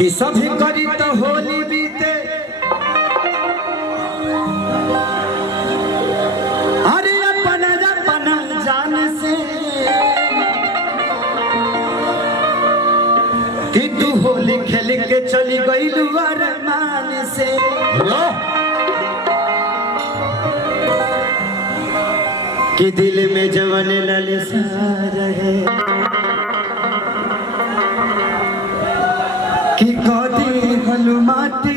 कि सभी करी तो होली बीते अरे अपना जान से कि तू होली खेल के चली गई अरमान से कि दिल में जवन ललसा रहे कि कदी हलु माटी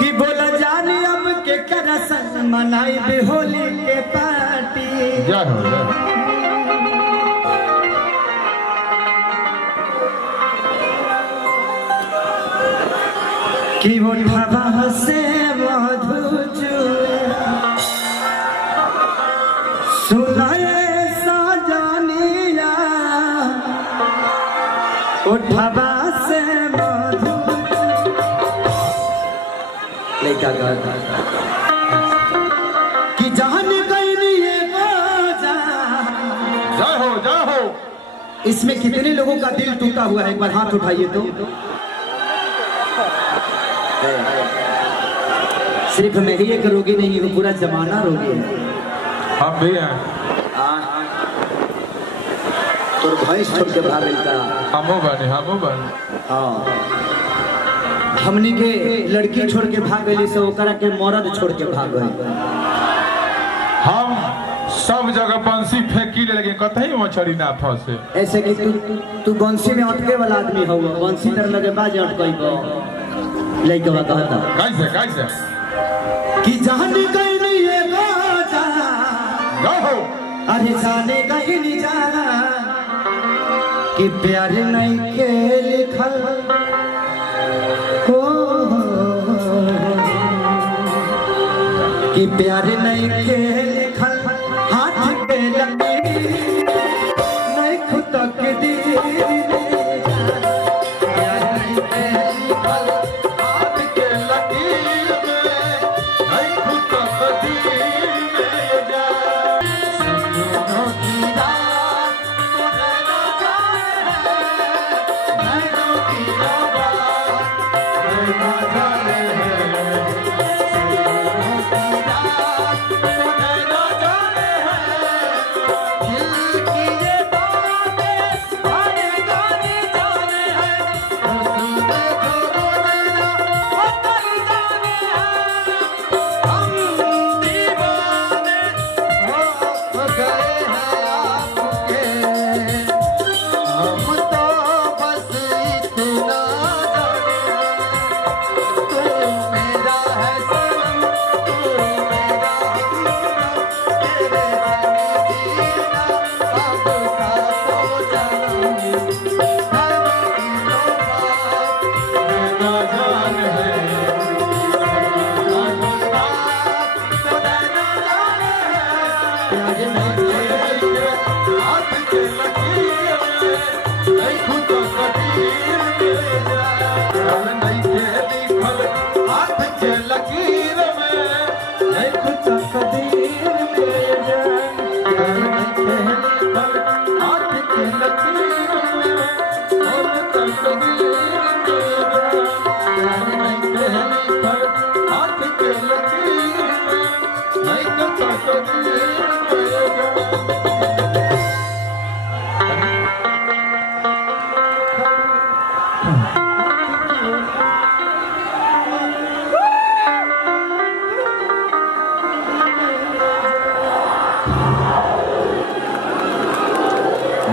कि बोला जानी अब के करसन मनाई बे होली के पार्टी कि वो ढाबा से मधु चुए सुनाए साजनिया वो ढाबा से मधु लेका गाता कि जान गई ये बाजा जय हो इसमें कितने लोगों का दिल टूटा हुआ है एक बार हाथ उठाइए तो सिर्फ मैं ही एक रोगी नहीं हूँ पूरा जमाना रोगी है हम भी हैं तो भैंस छोड़ के भागल का हमो बने हाँ हमनी के लड़की छोड़ के भाग गई से ओकरा के मर्द छोड़ के भाग गई हम सब जगह बंसी फेंकी लगे कतई मछली ना फंसे ऐसे कि तू बंसी में अटके वाला आदमी हो बंसी तर लगे बाज अटकई को लइका बा कहता कैसे कि जाने गई नहीं ये बाजा हो अरे जाने गई नहीं जाना कि प्यार नहीं के लिखल हो कि प्यार नहीं के लिखल हाथ पे लगी नहीं खुद के दिल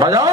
बजाओ